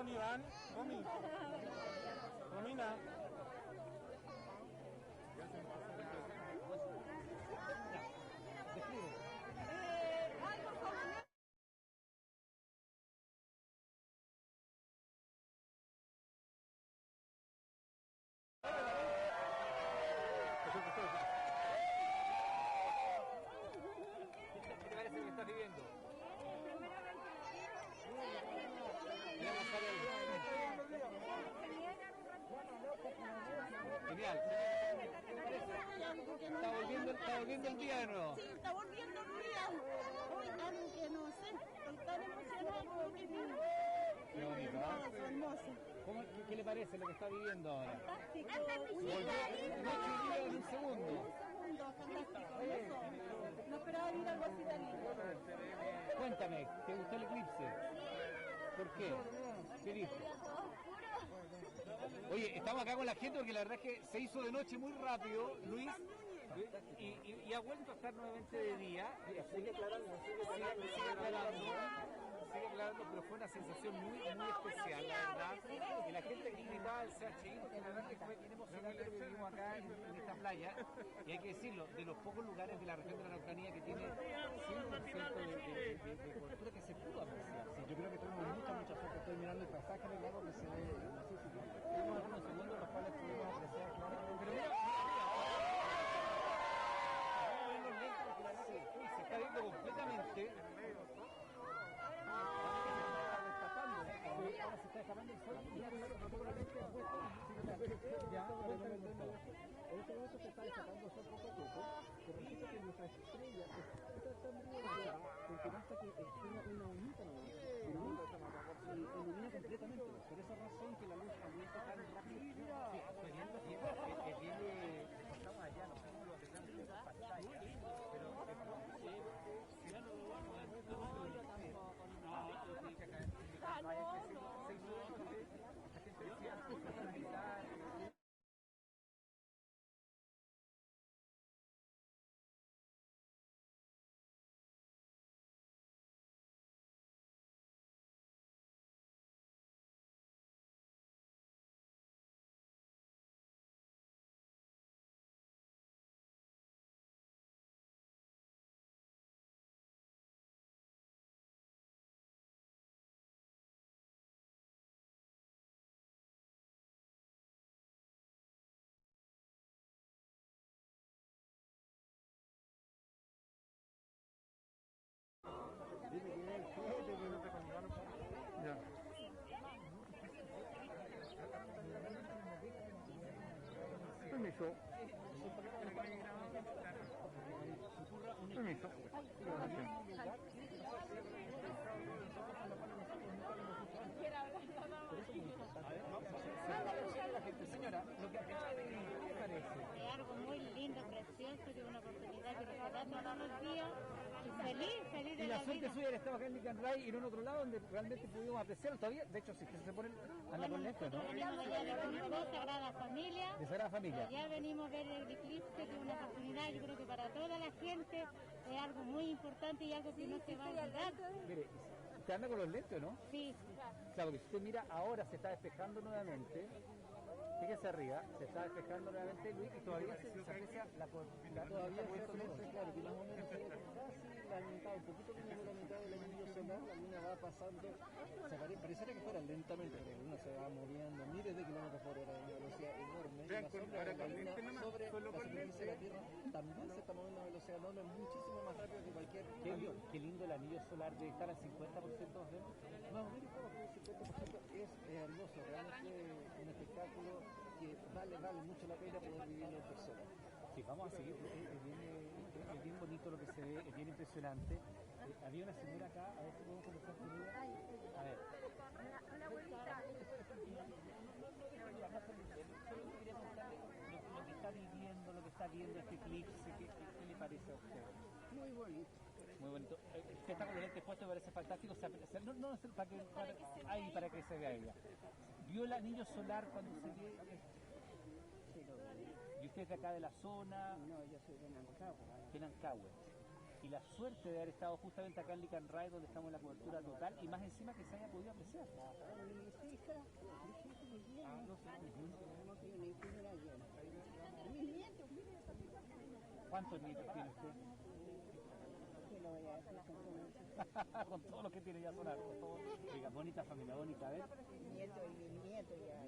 con Iván. Romy. Romina. ¿Qué te parece lo que estás viviendo? Genial. ¿Qué te parece? Está volviendo el día de nuevo. Sí, está volviendo el día. Hoy algo que no sé, estoy tan emocionado que Qué bonito, hermoso, hermoso. ¿Qué le parece lo que está viviendo ahora? Fantástico. Volvió noche y día en un segundo. Fantástico, eso. No esperaba vivir algo así tan lindo. Cuéntame, ¿te gustó el eclipse? ¿Por qué? ¿Qué dijo? Oye, estamos acá con la gente porque la verdad es que se hizo de noche muy rápido, Luis, y ha vuelto a estar nuevamente de día. Sigue aclarando, pero fue una sensación muy especial, la verdad. Y la gente aquí gritaba el CHI, porque la verdad que fue bien emocionante lo que vivimos acá en esta playa. Y hay que decirlo, de los pocos lugares de la región de la Araucanía que tiene 100% de cobertura que se pudo apreciar. Sí, yo creo que tuvimos mucha suerte. Estoy mirando el paisaje del lago que se ve hermosísimo. Tuvimos algunos segundos los cuales pudimos apreciar claramente. Pero mira, se está viendo completamente. Ahora se está escapando el sol. Ya, en este momento se está destacando el sol poco a poco, pero resulta que nuestra estrella está tan brillante porque basta que tenga una unita nomás, y ilumina completamente. Por esa razón que la luz aumenta tan rápido. Estamos allá, no somos los de pantalla, pero Ya. Permiso. Permiso. señora, lo que acaba de vivir, ¿qué le parece? Es algo muy lindo, precioso, que es una oportunidad que nos da todos los días. Y feliz de Y la la suerte vida. suya era estaba acá en Licanray y no en otro lado donde realmente pudimos apreciarlo todavía. De hecho, si es que se pone anda con lento, ¿no? Venimos allá de Curicó, Sagrada Familia. De Sagrada Familia. Ya venimos a ver el eclipse, que es una oportunidad, yo creo que para toda la gente es algo muy importante y algo que no se va a olvidar. Mire, usted anda con los lentes, ¿no? Sí, Claro, que si usted mira, ahora se está despejando nuevamente. Fíjese arriba, se está despejando nuevamente, Luis, y todavía se aprecia la cobertura. Todavía se aprecia, claro, que más o menos se ve casi la mitad, un poquito menos de la mitad del anillo solar, la luna va pasando, pareciera que fuera lentamente, porque la luna se va moviendo miles de kilómetros por hora a una velocidad enorme, y la sombra de la luna sobre la superficie de la Tierra también se está moviendo a una velocidad enorme, muchísimo más rápido que cualquier avión. Qué lindo el anillo solar de estar al 50% de Más o menos estamos con el 50%, es hermoso, realmente un espectáculo que vale mucho la pena poder vivirlo en persona. Sí, vamos a seguir, porque es bien bonito lo que se ve, es bien impresionante. Había una señora acá, a ver si podemos conversar con ella. A ver. Una abuelita. Lo que está viviendo, lo que está viendo este eclipse, ¿qué le parece a usted? Muy bonito. Muy bonito. Usted está con los lentes puestos, me parece fantástico. No, para que se vea ella. ¿Vio el anillo solar cuando se ve? Sí, lo veo. ¿Y usted es de acá de la zona? No, yo soy de Nancagua. De Nancagua. y la suerte de haber estado justamente acá en Licanray, donde estamos en la cobertura total, y más encima que se haya podido apreciar. ¿Cuántos nietos tiene usted? Con todo lo que tiene ya sonar, con todo. Oiga, bonita familia, bonita, a ver. Nieto y bisnieto ya.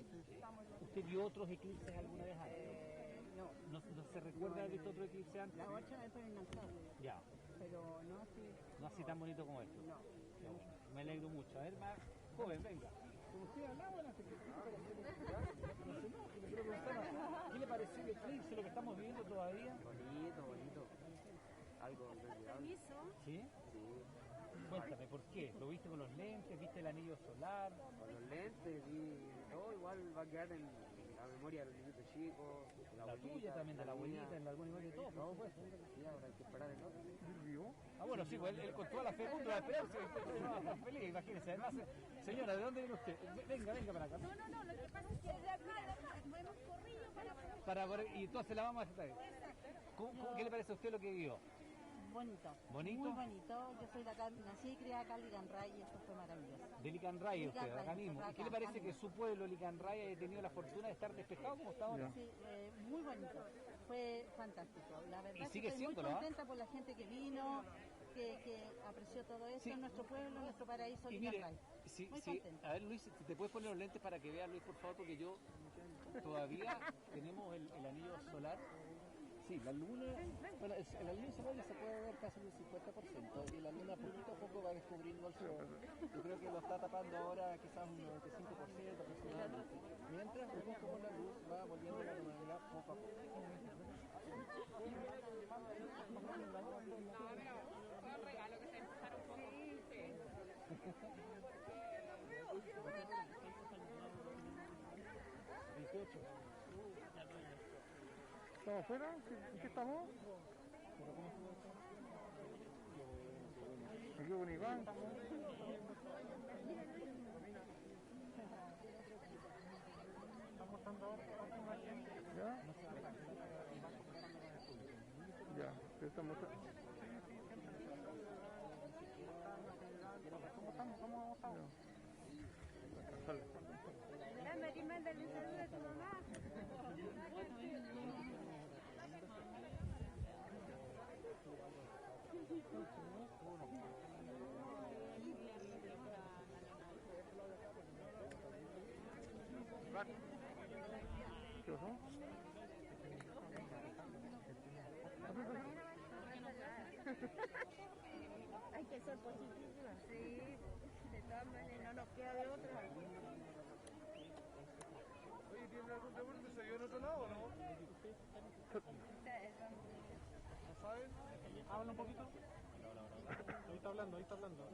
¿Usted vio otros eclipses alguna vez antes? No. ¿No se recuerda haber visto otro eclipse antes? La otra vez fue en Natal, Ya, pero no así. no así tan bonito como este. No. Ya, bueno, me alegro mucho. A ver, más joven, venga. Como usted hablaba, ¿qué le pareció el eclipse, lo que estamos viviendo todavía? Bonito, bonito. Algo inolvidable. ¿Sí? Sí. Cuéntame, ¿por qué? ¿Lo viste con los lentes? ¿Viste el anillo solar? Con los lentes y todo igual va a quedar en la memoria de los niños chicos. La tuya también, de la abuelita, en la abuela igual de todo. No, pues, sí, ahora hay que esperar el otro. Ah, bueno, sí, pues él con toda la fe del mundo va a esperarse, no va a estar feliz, imagínese. Además, señora, ¿de dónde viene usted? Venga para acá. No, lo que pasa es que de acá hemos corrido para Y entonces la vamos a aceptar. ¿Qué le parece a usted lo que vio? Bonito. ¿Bonito? Muy bonito. Yo soy de acá, nací y criada acá en Licanray y esto fue maravilloso. De Licanray usted, Licanray, acá mismo. ¿Y qué le acá parece que mismo. su pueblo, Licanray, haya tenido la fortuna de estar despejado como está ahora? Sí, muy bonito. Fue fantástico. La verdad Y es que sigue estoy muy siéndolo, ¿ah? contenta por la gente que vino, que apreció todo esto Sí. en nuestro pueblo, en nuestro paraíso, Y mire, Licanray. sí, Muy sí. contenta. A ver, Luis, si te puedes poner los lentes para que vea, Luis, por favor, porque yo todavía tenemos el anillo solar. Sí, la luna, bueno, el anillo solar ya se puede ver casi un 50% y la luna poquito a poco va descubriendo el sol. Yo creo que lo está tapando ahora quizás un 95% aproximadamente. Mientras vemos como la luz va volviendo a la normalidad poco a poco. ¿Estamos afuera? ¿En qué estamos? Aquí con Iván. ¿Ya? Ya, pero estamos... ¿Cómo estamos? Sale. Mary, mándale un saludo a tu mamá. ¿Qué pasó? Hay que ser positiva. Sí, de todas maneras no nos queda de otra. Oye, ¿tiene algún deporte? ¿Se vio en otro lado o no? ¿No saben? Habla un poquito. Ahí está hablando, ahí está hablando.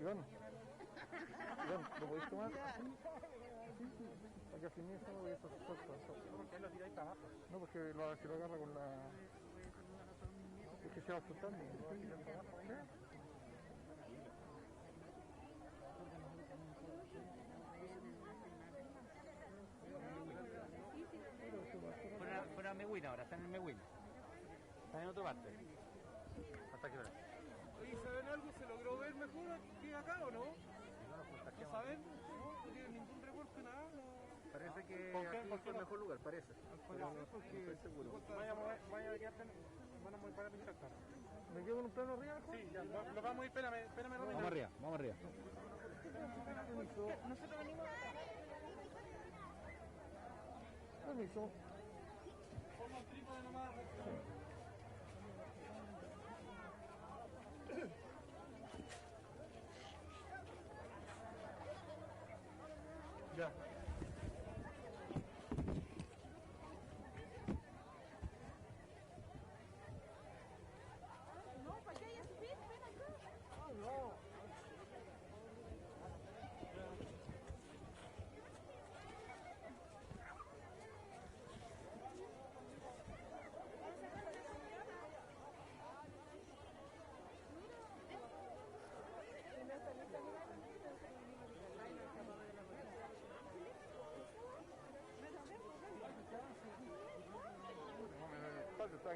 Iván, ¿lo podéis tomar? Sí, para que afine eso y eso se suelta. ¿Por qué lo tiráis para abajo? No, porque si lo agarra con la... Es que se va soltando. Lo va a tirar para abajo. Fuera Mehuina ahora, están en Mehuina. Están en otra parte. ¿Hasta qué hora? Oye, ¿saben algo? ¿Se logró ver mejor que acá o no? ¿No saben? No tienen ningún reporte, nada. Parece que ¿Por qué? aquí ¿Por qué fue no? mejor lugar, parece. Pero no estoy seguro. Vaya a quedarte, van a mover para pinchar cara. ¿Me quedo en un plano arriba? Sí, ya, lo vamos a ir, espérame, Vamos arriba, vamos arriba. Nosotros venimos. Permiso. Forma el trípode nomás. Ya. No, para allá ya subir, ven acá. No.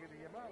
que te llamaba.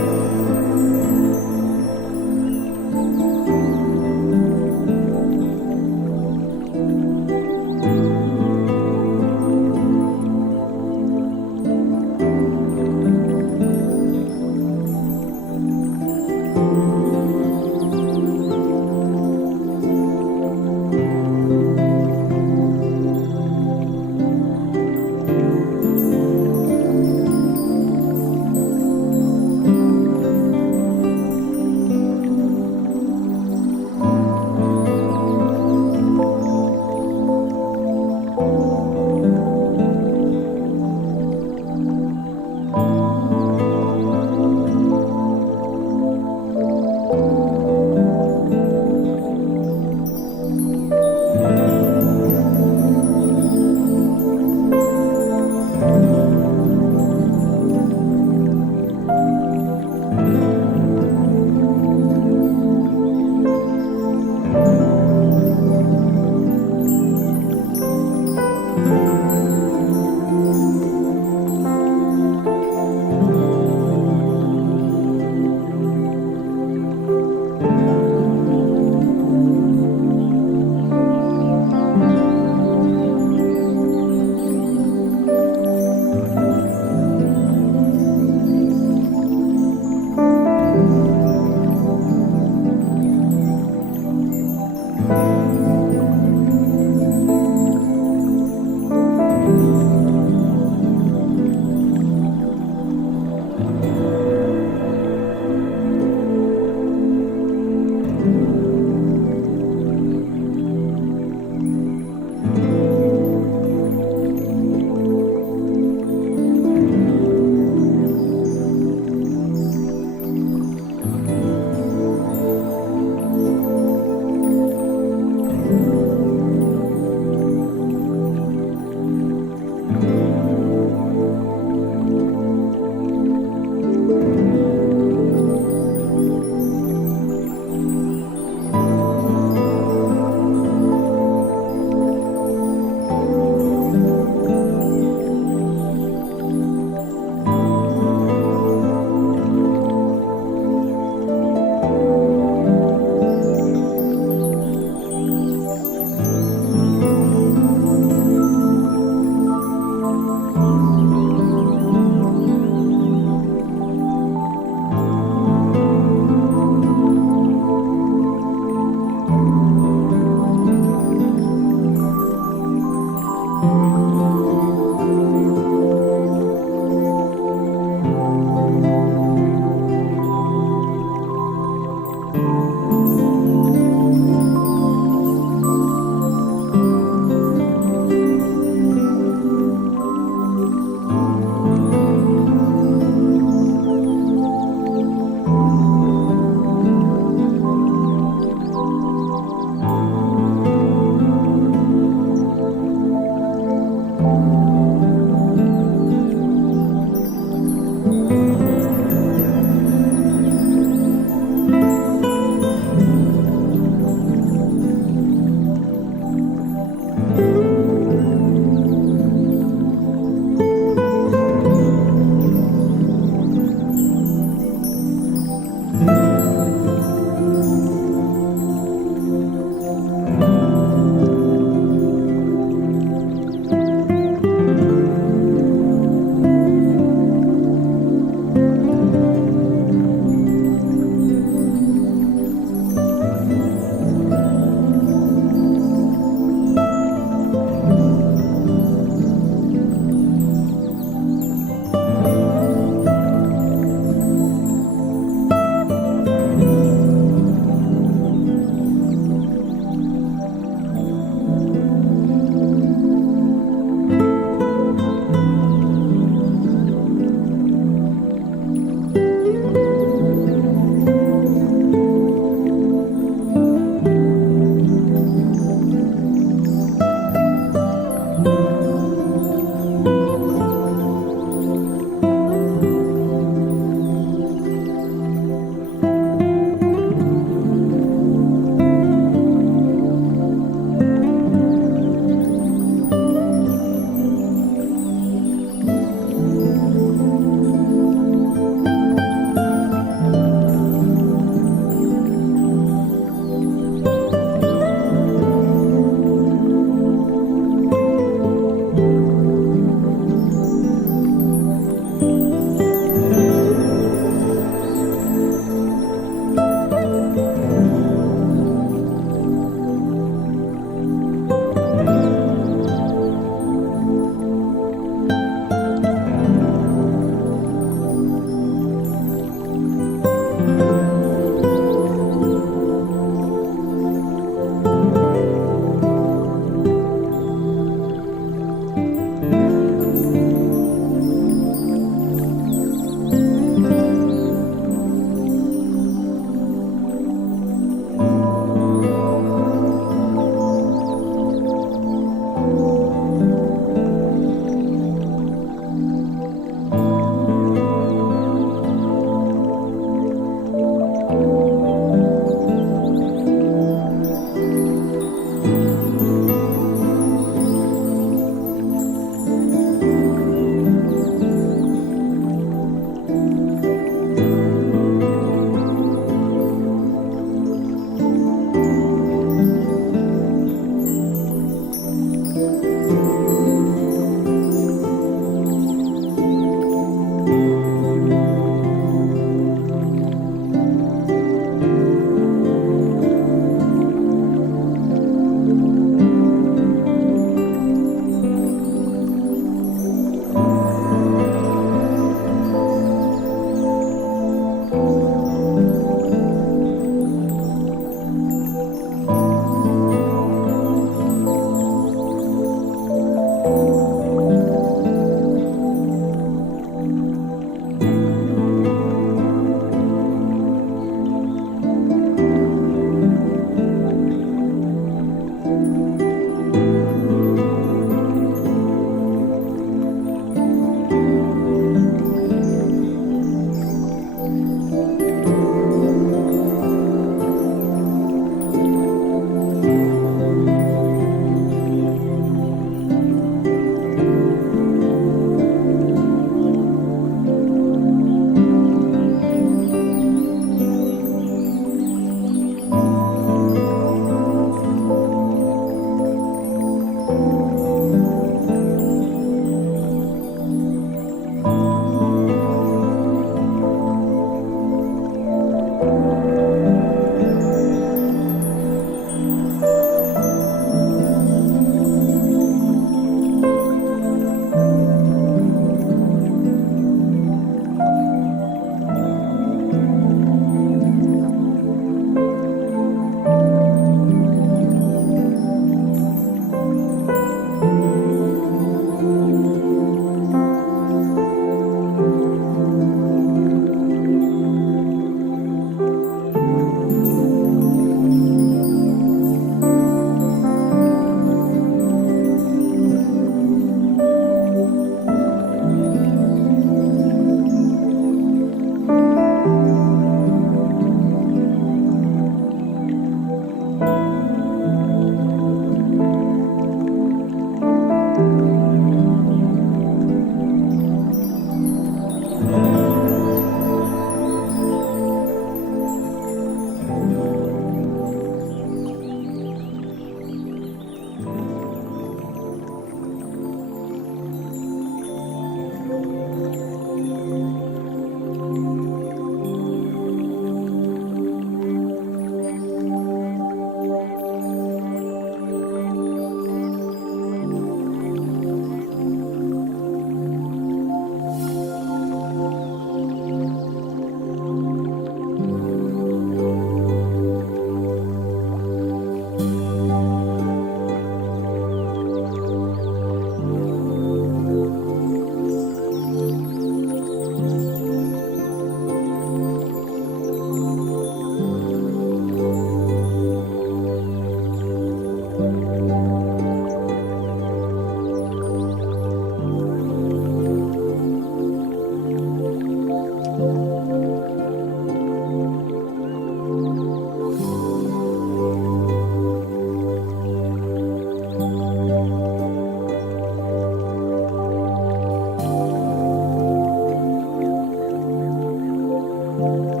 Thank